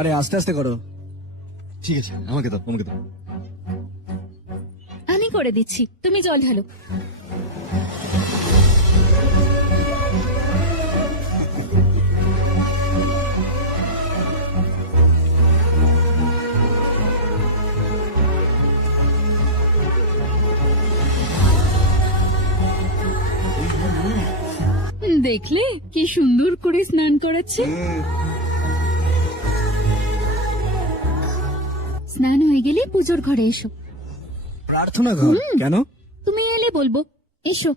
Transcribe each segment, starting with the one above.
আরে আস্তে আস্তে করো। ঠিক আছে, আমাকে দাও, আমাকে দাও। আমি করে দিচ্ছি, তুমি জল ঢালো। দেখলে কি সুন্দর করে স্নান করাচ্ছে। স্নান হয়ে গেলে পুজোর ঘরে এসো। প্রার্থনা ঘর? কেন? তুমি এলে বলবো, এসো।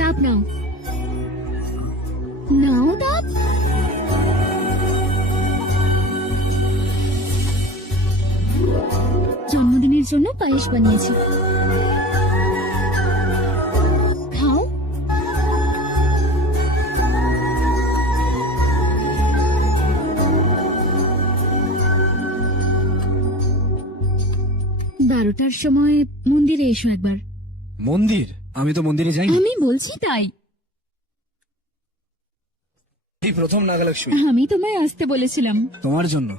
তাপ নাও, নাও তাপ। জন্মদিনের জন্য পায়েস বানিয়েছি, খাও। বারোটার সময় মন্দিরে এসো একবার। মন্দির? আমি তো মন্দিরে যাই। আমি বলছি তাই। এই প্রথম নাগালক্ষ্মী। আমি তোমায় আসতে বলেছিলাম। তোমার জন্য।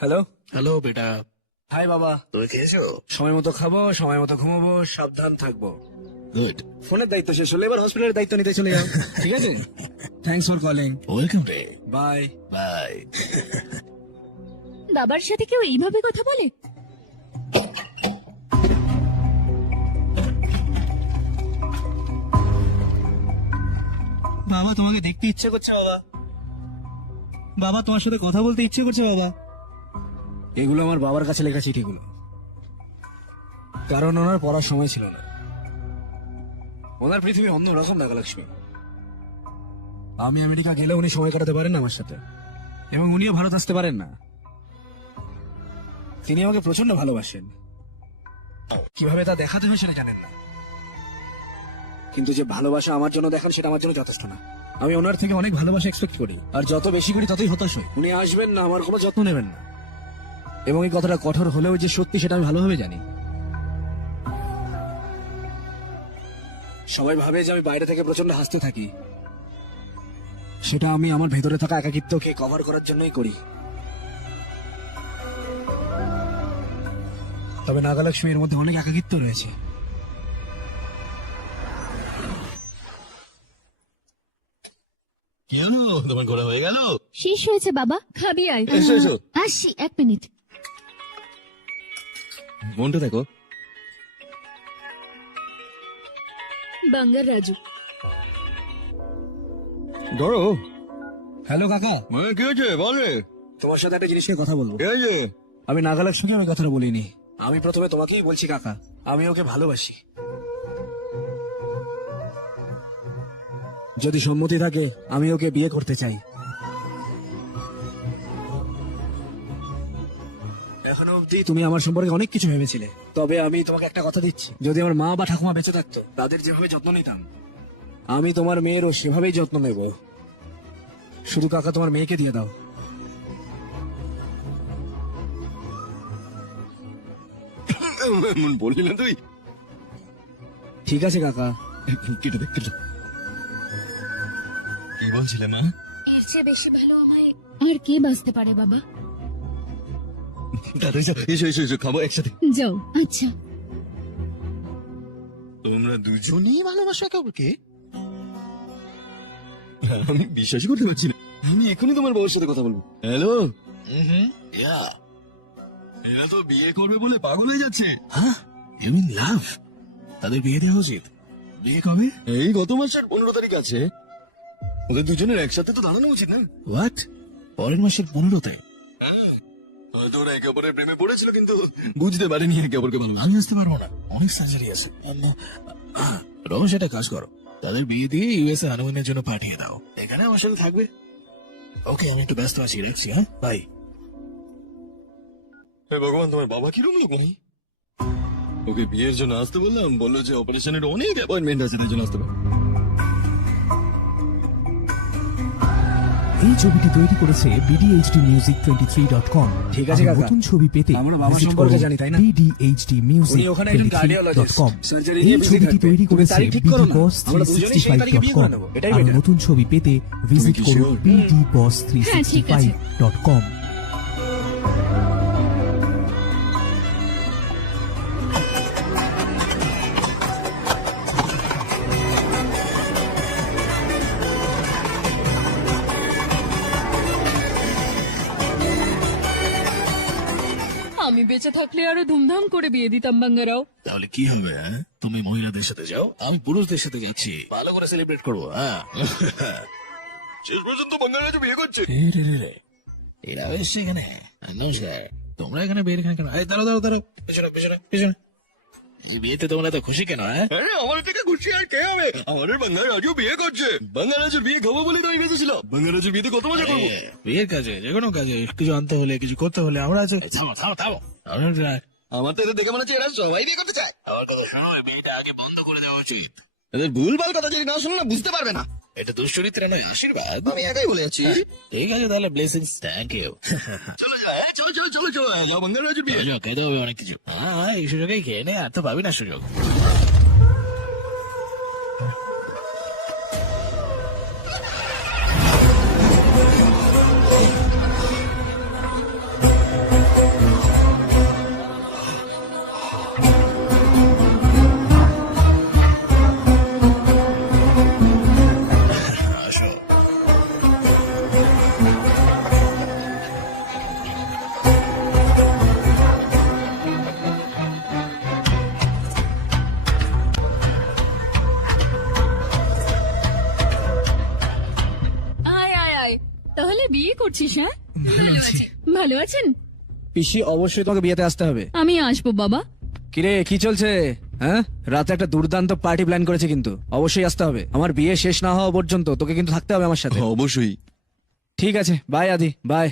হ্যালো। হ্যালো বেটা, হাই বাবা। তুমি খেয়েছো? সময় মতো খাবো, সময় মতো ঘুমাবো, সাবধান থাকবো। গুড। ফোনের দায়িত্ব শেষ হলে এবার হসপিটালের দায়িত্ব নিতে চলে যাও। ঠিক আছে? Thanks for calling. ওয়েলকাম রে। Bye bye. বাবার সাথে কেউ এইভাবে কথা বলে? বাবা, তোমাকে দেখতে ইচ্ছে করছে বাবা। বাবা, তোমার সাথে কথা বলতে ইচ্ছে করছে বাবা। এগুলো আমার বাবার কাছে লেখা চিঠিগুলো, কারণ ওনার পড়ার সময় ছিল না। ওনার পৃথিবী অন্যরকম নাগালক্ষ্মী। আমি আমেরিকা গেলে উনি সময় কাটাতে পারেন না আমার সাথে, এবং উনিও ভারত আসতে পারেন না। তিনি আমাকে প্রচন্ড ভালোবাসেন, কিভাবে তা দেখাতে হয় সেটা জানেন না। কিন্তু যে ভালোবাসা আমার জন্য দেখান সেটা আমার জন্য যথেষ্ট না। আমি ওনার থেকে অনেক ভালোবাসা এক্সপেক্ট করি, আর যত বেশি করি ততই হতাশ হই। উনি আসবেন না, আমার কোনো যত্ন নেবেন না। এবং এই কথাটা কঠোর হলেও যে সত্যি সেটা আমি ভালোভাবে জানি। সবাই ভাবে যে আমি বাইরে থেকে প্রচন্ড হাসতে থাকি, সেটা আমি আমার ভেতরে থাকা একাকিত্বকে কভার করার জন্যই করি। তবে নাগালক্ষ্মী এর মধ্যে অনেক একাকিত্ব রয়েছে। কি হলো, তোমার ঘোরা হয়ে গেল? শেষ হয়েছে বাবা, খাবি আয়। এসো, এসো। আসছি, 1 মিনিট। মনটা দেখো। বাঙ্গার রাজু। ধরো। হ্যালো কাকা। কি হয়েছে বল রে। তোমার সাথে একটা জিনিস নিয়ে কথা বলবো। কি হয়েছে? আমি নাগালক্ষ্মীকে আমি কথাটা বলিনি। আমি প্রথমে তোমাকেই বলছি কাকা, আমি ওকে ভালোবাসি। যদি সম্মতি থাকে আমি ওকে বিয়ে করতে চাই। এখনো অব্দি তুমি আমার সম্পর্কে অনেক কিছু ভেবেছিলে, তবে আমি তোমাকে একটা কথা দিচ্ছি, যদি আমার মা বা ঠাকুমা বেঁচে থাকতো, তাদের যেভাবে যত্ন নিতাম আমি তোমার মেয়েরও সেভাবেই যত্ন নেব। শুধু কাকা তোমার মেয়েকে দিয়ে দাও। বললি না তুই? ঠিক আছে কাকা। কেটে দে, কেটে দে। কি বলছিলে মা? এর চেয়ে বেশি ভালো আমায় আর কে বাঁচতে পারে বাবা? দাদা এসো, এসো, এসো, খাবো একসাথে। যাও। আচ্ছা। তোমরা দুজনেই ভালোবাসো একে অপরকে? আমি বিশ্বাসই করতে পারছি না। আমি এখনই তোমার বউয়ের সাথে কথা বলবো। হ্যালো। এরা তো বিয়ে করবে বলে পাগল হয়ে যাচ্ছে। হ্যাঁ, ইউ মিন লাভ? তাদের বিয়ে দেওয়া উচিত। বিয়ে কবে? এই গত মাসের 15 তারিখ আছে। ওদের দুজনের একসাথে তো দাঁড়ানো উচিত না? হোয়াট? পরের মাসের 15-তে? হয়তো ওরা একে অপরের প্রেমে পড়েছিল, কিন্তু বুঝতে পারেনি একে অপরকে ভালো। আমি আসতে পারবো না, অনেক সার্জারি আছে। রমেশ, একটা কাজ করো, তাদের বিয়ে দিয়ে ইউএসএ হানিমুনের জন্য পাঠিয়ে দাও। এখানে আমার সাথে থাকবে। ওকে, আমি একটু ব্যস্ত আছি, রেখছি। হ্যাঁ, বাই। ভগবান, তোমার বাবা কিরকম লোক? ওকে বিয়ের জন্য আসতে বললাম, বললো যে অপারেশনের অনেক অ্যাপয়েন্টমেন্ট আছে, তাই জন্য আসতে পারে। এই ছবিটি তৈরি করেছে bdhdmusic23.com। ঠিক আছে আর কাকা। নতুন ছবি পেতে আমরা বাবা visit সম্পর্কে করুন জানি, তাই না? উনি ওখানে একজন cardiologist। bdhdmusic23.com। Surgery এই নিয়ে busy ছবিটি থাকবে। তৈরি তুমি করেছে তারিখ ঠিক করো না। আমরা দুজনেই সেই তারিখে বিয়ে করে bdboss365.com। নেবো। এটাই আর better। নতুন ছবি পেতে ভিজিট কি করুন sure? হ্যাঁ, ঠিক আছে। bdboss365.com। আমি বেঁচে থাকলে আরো ধুমধাম করে বিয়ে দিতাম বাঙ্গারাও। তাহলে কি হবে? হ্যাঁ, তুমি মহিলাদের সাথে যাও, আমি পুরুষদের সাথে যাচ্ছি, ভালো করে সেলিব্রেট করবো। হ্যাঁ শেষ পর্যন্ত বাঙালিরা বিয়ে করছে। এরা এসছে এখানে। নমস্কার, তোমরা এখানে বিয়ের এখানে কেন? এই দাঁড়াও দাঁড়াও দাঁড়াও, পেছনে পেছনে পেছনে। এই বিয়েতে তোমরা তো খুশি কেন? হ্যাঁ, আরে আমার থেকে খুশি আর কে হবে? আমাদের বাঙালিরাজও বিয়ে করছে। বাঙালিরাজের বিয়ে খাবো বলে তো এসেছিল। বাঙালিরাজের বিয়েতে কত মজা করবো। বিয়ের কাজে, যে কোনো কাজে কিছু আনতে হলে, কিছু করতে হলে আমরা আছি। এই, থামো থামো থামো। আমার তো এদের দেখে মনে হচ্ছে এরা সবাই বিয়ে করতে চায়। আমার কথা শোনো, এই বিয়েটা আগে বন্ধ করে দেওয়া উচিত। এদের ভুলভাল কথা যদি না শুনো না, বুঝতে পারবে না। এটা দুশ্চরিত্রা নয়, আশীর্বাদ। আমি একাই বলে যাচ্ছি। ঠিক আছে তাহলে, ব্লেসিংস। Thank you. চলো যাও, চলো চলো চলো চলো, যাও বাঙালিরাজের বিয়ে। সুযোগ খেতে হবে অনেক কিছু। হ্যাঁ, এই সুযোগেই খেয়ে নে, আর তো পাবি না সুযোগ। আসো। আয় আয় আয়, তাহলে বিয়ে করছিস? হ্যাঁ, ভালো আছেন? পিসি অবশ্যই তোমাকে বিয়েতে আসতে হবে। আমি আসবো বাবা। কিরে কি চলছে? হ্যাঁ, রাতে একটা দুর্দান্ত পার্টি প্ল্যান করেছে, কিন্তু অবশ্যই আসতে হবে। আমার বিয়ে শেষ না হওয়া পর্যন্ত তোকে কিন্তু থাকতে হবে আমার সাথে। অবশ্যই। ঠিক আছে, বাই আদি, বাই।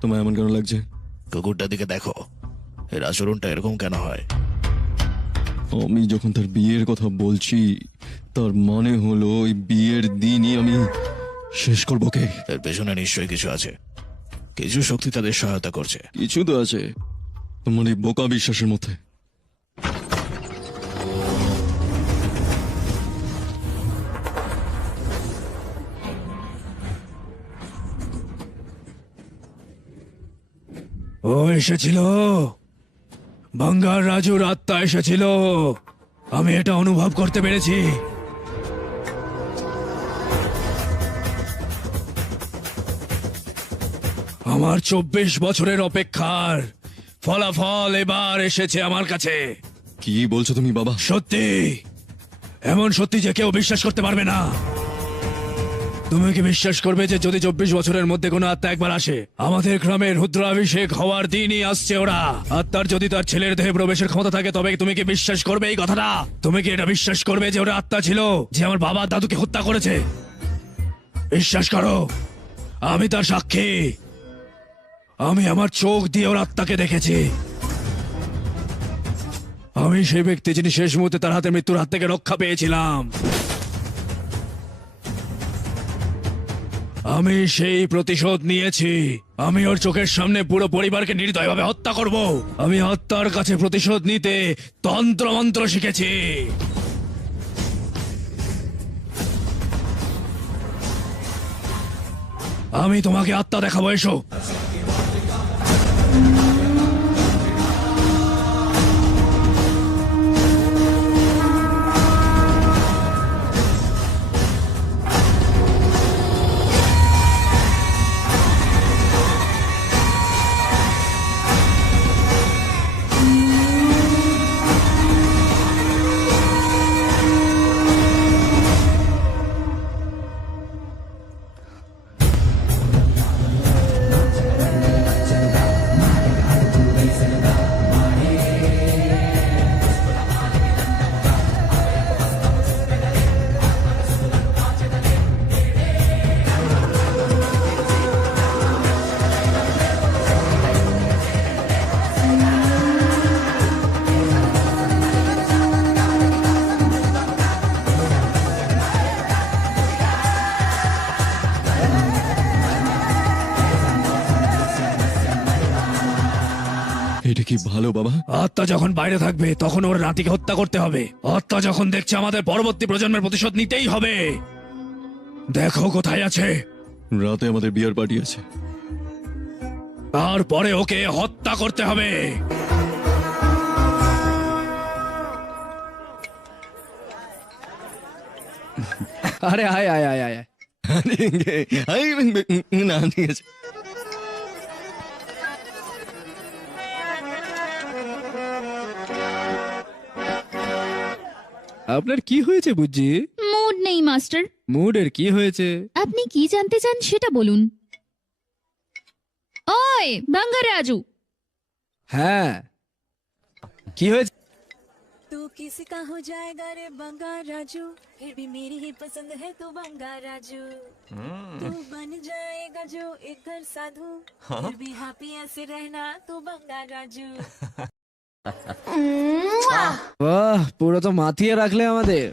তোমায় এমন কেন লাগছে? কুকুরটার দিকে দেখো, এর আচরণটা এরকম কেন হয়? আমি যখন তার বিয়ের কথা বলছি, তার মানে হলো ওই বিয়ের দিনই আমি শেষ করবো কে। এর পেছনে নিশ্চয়ই কিছু আছে, কিছু শক্তি তাদের সহায়তা করছে। কিছু তো আছে তোমার এই বোকা বিশ্বাসের মধ্যে। ও এসেছিল, বাঙ্গার রাজুর আত্মা এসেছিল। আমি এটা অনুভব করতে পেরেছি। আমার 24 বছরের অপেক্ষার ফলাফল এবার এসেছে আমার কাছে। কি বলছো তুমি বাবা? সত্যি, এমন সত্যি যে কেউ বিশ্বাস করতে পারবে না। তুমি কি বিশ্বাস করবে যে যদি 24 বছরের মধ্যে কোনো আত্মা একবার আসে, আমাদের গ্রামে রুদ্রাভিষেক হওয়ার দিনই আসছে ওরা। আত্মার যদি তার ছেলের দেহে প্রবেশের ক্ষমতা থাকে, তবে তুমি কি বিশ্বাস করবে এই কথাটা? তুমি কি এটা বিশ্বাস করবে যে ওরা আত্মা ছিল, যে আমার বাবা দাদুকে হত্যা করেছে? বিশ্বাস করো, আমি তার সাক্ষী। আমি আমার চোখ দিয়ে ওর আত্মাকে দেখেছি। আমি সেই ব্যক্তি যিনি শেষ মুহূর্তে তার হাতে মৃত্যুর হাত থেকে রক্ষা পেয়েছিলাম। আমি সেই প্রতিশোধ নিয়েছি। আমি ওর চোখের সামনে পুরো পরিবারকে নির্দয়ভাবে হত্যা করব। আমি আত্মার কাছে প্রতিশোধ নিতে তন্ত্র মন্ত্র শিখেছি। আমি তোমাকে আত্মা দেখাবো, এসো। এটা কি ভালো বাবা? আত্মা যখন বাইরে থাকবে তখন ওর নাতিকে হত্যা করতে হবে। আত্মা যখন দেখছে আমাদের পরবর্তী প্রজন্মের প্রতিশোধ নিতেই হবে, দেখো কোথায় আছে। রাতে আমাদের বিয়ার পার্টি আছে। তারপরে ওকে হত্যা করতে হবে। আরে আয় আয় আয় আয় আয়। না ঠিক আছে। আপনার কি হয়েছে বুঝছি? মুড নেই মাস্টার। মুডের কি হয়েছে? আপনি কি জানতে চান সেটা বলুন। ওই বাঙ্গারাজু, হ্যাঁ, কি হয়েছে? तू किसी का हो जाएगा रे बंगा राजू, फिर भी मेरी ही पसंद है तू बंगा राजू। तू बन जाएगा जो एक घर साधु, फिर भी हैप्पी ऐसे रहना तू बंगा राजू। বাহ, পুরো তো মাতিয়ে রাখলে আমাদের।